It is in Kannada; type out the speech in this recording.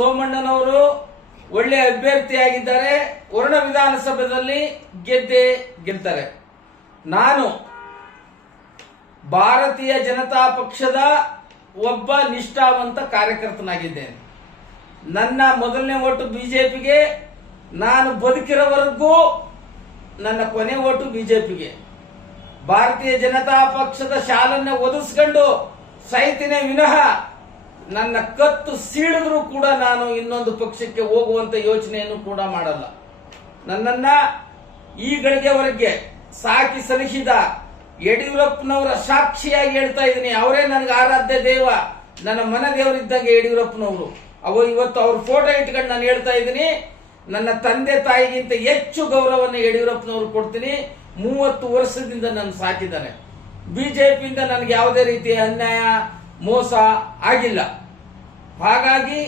ಸೋಮಣ್ಣನವರು ಒಳ್ಳೆ ಅಭ್ಯರ್ಥಿಯಾಗಿದ್ದಾರೆ. ವರುಣ ವಿಧಾನಸಭೆಯಲ್ಲಿ ಗೆಲ್ತಾರೆ. ನಾನು ಭಾರತೀಯ ಜನತಾ ಪಕ್ಷದ ಒಬ್ಬ ನಿಷ್ಠಾವಂತ ಕಾರ್ಯಕರ್ತನಾಗಿದ್ದೇನೆ. ನನ್ನ ಮೊದಲನೇ ಓಟು ಬಿಜೆಪಿಗೆ, ನಾನು ಬದುಕಿರೋವರೆಗೂ ನನ್ನ ಕೊನೆ ಓಟು ಬಿಜೆಪಿಗೆ. ಭಾರತೀಯ ಜನತಾ ಪಕ್ಷದ ಶಾಲನ್ನೇ ಒದಿಸ್ಕೊಂಡು ಸಾಯ್ತೀನಿ ವಿನಃ ನನ್ನ ಕತ್ತು ಸೀಳಿದ್ರೂ ಕೂಡ ನಾನು ಇನ್ನೊಂದು ಪಕ್ಷಕ್ಕೆ ಹೋಗುವಂತ ಯೋಚನೆಯನ್ನು ಕೂಡ ಮಾಡಲ್ಲ. ನನ್ನನ್ನ ಈ ಗಳಿಗೆವರೆಗೆ ಸಾಕಿ ಸಲಿಸಿದ ಯಡಿಯೂರಪ್ಪನವರ ಸಾಕ್ಷಿಯಾಗಿ ಹೇಳ್ತಾ ಇದ್ದೀನಿ. ಅವರೇ ನನಗೆ ಆರಾಧ್ಯ ದೇವ, ನನ್ನ ಮನೆ ದೇವರಿದ್ದಂಗೆ ಯಡಿಯೂರಪ್ಪನವರು. ಇವತ್ತು ಅವ್ರ ಫೋಟೋ ಇಟ್ಕೊಂಡು ನಾನು ಹೇಳ್ತಾ ಇದ್ದೀನಿ, ನನ್ನ ತಂದೆ ತಾಯಿಗಿಂತ ಹೆಚ್ಚು ಗೌರವವನ್ನು ಯಡಿಯೂರಪ್ಪನವರು ಕೊಡ್ತೀನಿ. 30 ವರ್ಷದಿಂದ ನನ್ನ ಸಾಕಿದ್ದಾರೆ. ಬಿಜೆಪಿಯಿಂದ ನನಗೆ ಯಾವುದೇ ರೀತಿಯ ಅನ್ಯಾಯ ಮೋಸ ಆಗಿಲ್ಲ. ಹಾಗಾಗಿ